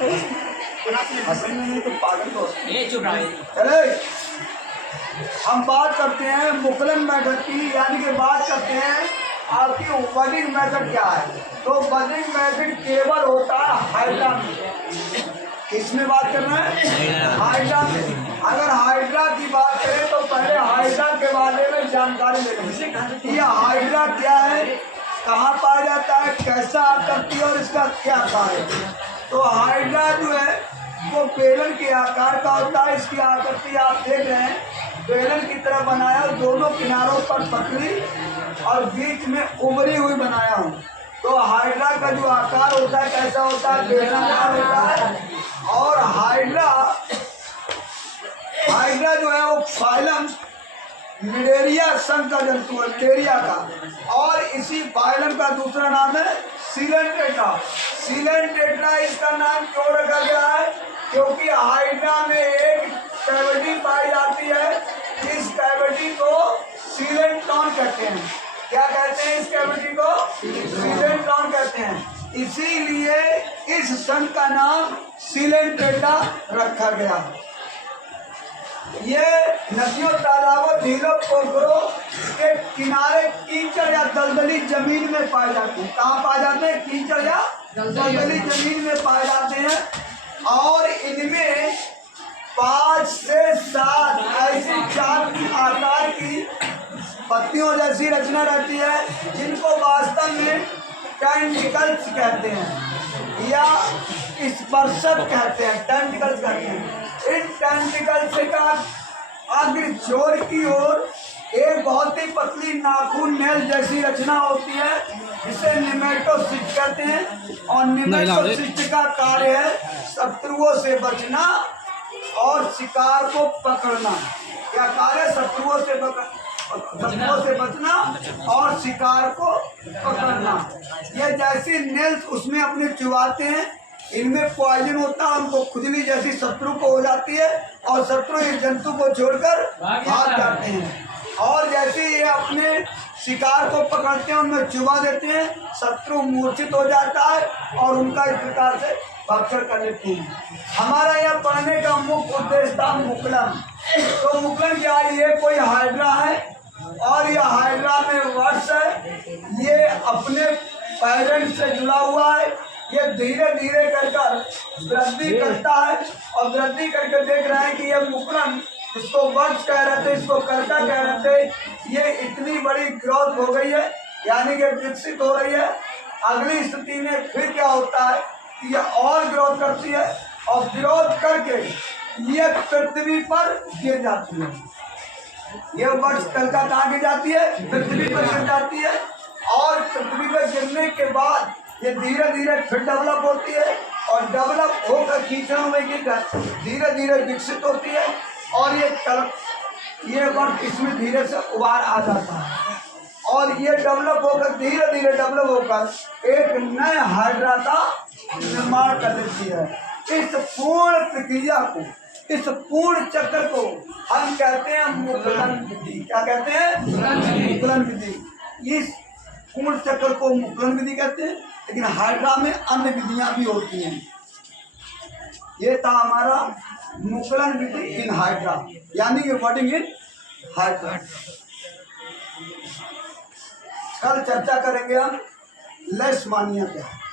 नहीं तो पागल तो चुप रहो। चले हम बात करते हैं मुकलन मेथड की, यानी कि बात करते हैं आपकी बडिंग मेथड क्या है। तो बडिंग मेथड केवल होता है हाइड्रा में। किसमें बात कर रहे हैं? हाइड्रा में। अगर हाइड्रा की बात करें तो पहले हाइड्रा के बारे में जानकारी लेंगे कि यह हाइड्रा क्या है, कहाँ पाया जाता है, कैसा आकृति और इसका क्या कार्य है। तो हाइड्रा जो है वो बेलन के आकार का होता है। इसकी आकृति आप देख रहे हैं, बेलन की तरह बनाया, दोनों किनारों पर पतली और बीच में उभरी हुई बनाया हूँ। तो हाइड्रा का जो आकार होता है कैसा होता है? बेलनाकार होता है। और हाइड्रा जो है वो फाइलम निडेरिया संघ का जंतु है, निडेरिया का। और इसी फाइलम का दूसरा नाम है सीलेंटेट्रा। सीलेंटेट्रा इसका नाम क्यों रखा गया है? क्योंकि हाइड्रा में एक कैविटी पाई जाती है, इस कैविटी को सीलेंट्रॉन कहते हैं। क्या कहते हैं? इस कैविटी को सीलेंट्रॉन कहते हैं। इसीलिए इस संघ का नाम सीलेंटेट्रा रखा गया। ये नदियों, तालाबों, झीलों, पोखरों के किनारे कीचड़ या दलदली जमीन में पाए जाते हैं। कहाँ पाए जाते हैं? कीचड़ या दलदली जमीन में पाए जाते हैं। और इनमें 5 से 7 ऐसी चार आकार की पत्तियों जैसी रचना रहती है, जिनको वास्तव में टेंटिकल्स कहते हैं या स्पर्शक कहते हैं। टेंटिकल्स कहते हैं। इन टेंटिकल्स का अग्र छोर की ओर एक बहुत ही पतली नाखून नेल जैसी रचना होती है, जिसे निमेटोसिस्ट कहते हैं। और निमेटोसिस्ट का कार्य है शत्रुओं से बचना और शिकार को पकड़ना। क्या कार्य? शत्रुओं से बचना और शिकार को पकड़ना। ये जैसी नेल्स उसमें अपने चुभाते हैं, इनमें पॉइजन होता है, उनको खुजली जैसी शत्रु को हो जाती है और शत्रु इस जंतु को छोड़कर भाग जाते हैं। और जैसे ये अपने शिकार को पकड़ते हैं, उनमें चुभा देते हैं, शत्रु मूर्छित हो जाता है और उनका इस प्रकार से भक्षण कर लेते हैं। हमारा यह पढ़ने का मुख्य उद्देश्य था मुकलन। तो मुकलन क्या है? ये कोई हाइड्रा है और यह हाइड्रा में वर्ष है। ये अपने पेरेंट से जुड़ा हुआ है। ये धीरे धीरे कर वृद्धि करता है और वृद्धि करके देख रहे हैं कि ये मुकलन, इसको वर्ष कह रहे थे, इसको कर्ता कह रहे थे, ये इतनी बड़ी ग्रोथ हो गई है, यानी कि विकसित हो रही है। अगली स्थिति में फिर क्या होता है कि ये और ग्रोथ करती है और ग्रोथ करके ये पृथ्वी पर गिर जाती है। ये वर्ष कलका कहाँ गिर जाती है? पृथ्वी पर गिर जाती है। और पृथ्वी पर गिरने के बाद ये धीरे धीरे फिर डेवलप होती है और डेवलप होकर कीचड़ों में गिरकर धीरे धीरे विकसित होती है। और ये वर्ष इसमें धीरे से उबार आ जाता है और ये डेवलप होकर धीरे धीरे डेवलप होकर एक नए हाइड्रा का निर्माण कर देती है। इस पूर्ण प्रक्रिया को, इस पूर्ण चक्र को हम कहते हैं मुकलन विधि। क्या कहते हैं? मुकलन विधि। इस पूर्ण चक्र को मुकलन विधि कहते हैं। लेकिन हाइड्रा में अन्य विधियां भी होती हैं। ये था हमारा मुकलन विधि इन हाइड्रा, यानी कि बडिंग इन हाइड्रा। कल चर्चा करेंगे हम लेशमानिया क्या है।